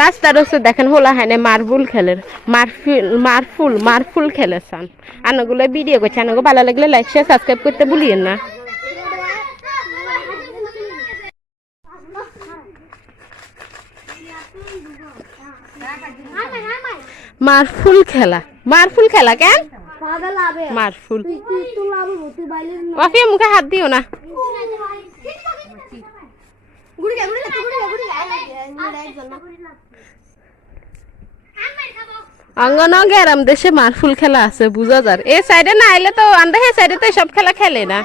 রাস্তার ওসে দেখেন হোলা হানে মার্বল খেলের মারফুল খেলেছেন আনাগুলো ভিডিও করছে আনাগো ভালো লাগলে লাইক শেয়ার সাবস্ক্রাইব করতে ভুলিয়েন না। মারফুল খেলা কেন মারফুল মুখে হাত দিও না। অঙ্গন গ্যারাম দেশে মারফুল খেলা আছে বুঝা যার এই সাইডে না আইলে তো আন্দা হে সাইডে তো সব খেলা খেলে না।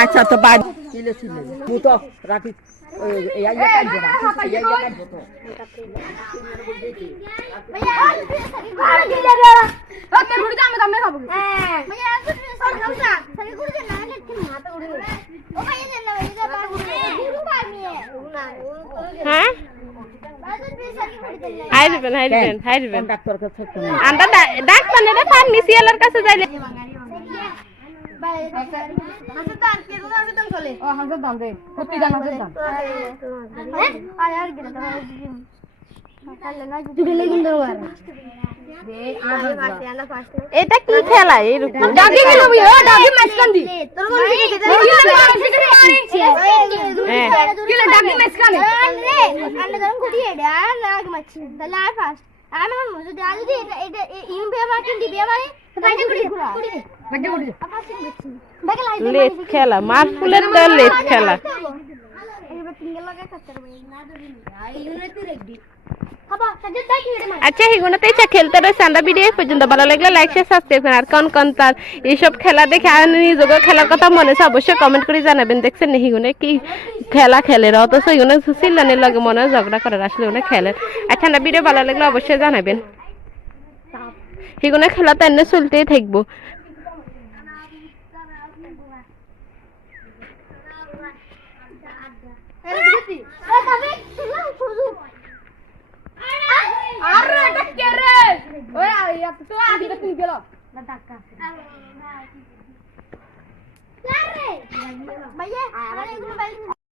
আচ্ছা তো বাড়ি রাখি হ্যাঁ হাইরবেন ডাক্তার কাছে আমরা ডাক্তার ফার্মেসিয়ালের কাছে যাইলে হাজার দাম দে প্রতি দাম হাজার দাম এটা কি খেলা এরকম ডাকি খেলবি ও ডাকি মাঝখান দি কিলে ডাকি মাঝখান রে আন্না ধরুন গুড়ি এডা নাগ মাছি তাহলে আর ফাস্ট আমি মন যদি আজ যদি এটা ইন বে মার্কিন দি বে মানে বাইরে গুড়ি ঘুরা বাইরে গুড়ি ফাস্ট গেছি বাকি লাইট লেট খেলা মারফুলের তো লেট খেলা এবার তিনগে লাগা করতে হবে না ধরি আইনে তুই রেডি খাবা সাজে দাই কি রে আচ্ছা হিগুনাতে ইচ্ছা খেলতে রয়েছে আমরা ভিডিও পর্যন্ত ভালো লাগলে লাইক শেয়ার সাবস্ক্রাইব করেন আর কোন কোন তার এইসব খেলা দেখে আর নিজেকে খেলার কথা মনে আছে অবশ্যই কমেন্ট করে জানাবেন দেখছেন না হিগুনে কি খেলা খেলে অথচ হিগুনে সিল্লানের লাগে মনে হয় ঝগড়া করার আসলে উনি খেলেন আচ্ছা আমরা ভিডিও ভালো লাগলে অবশ্যই জানাবেন হিগুনে খেলা তো এনে চলতেই থাকবো আরে এটা কে রে ওই তো আগে তুমি গেল না টাকা আরে ভাইয়া আরে এগুলো বাইরে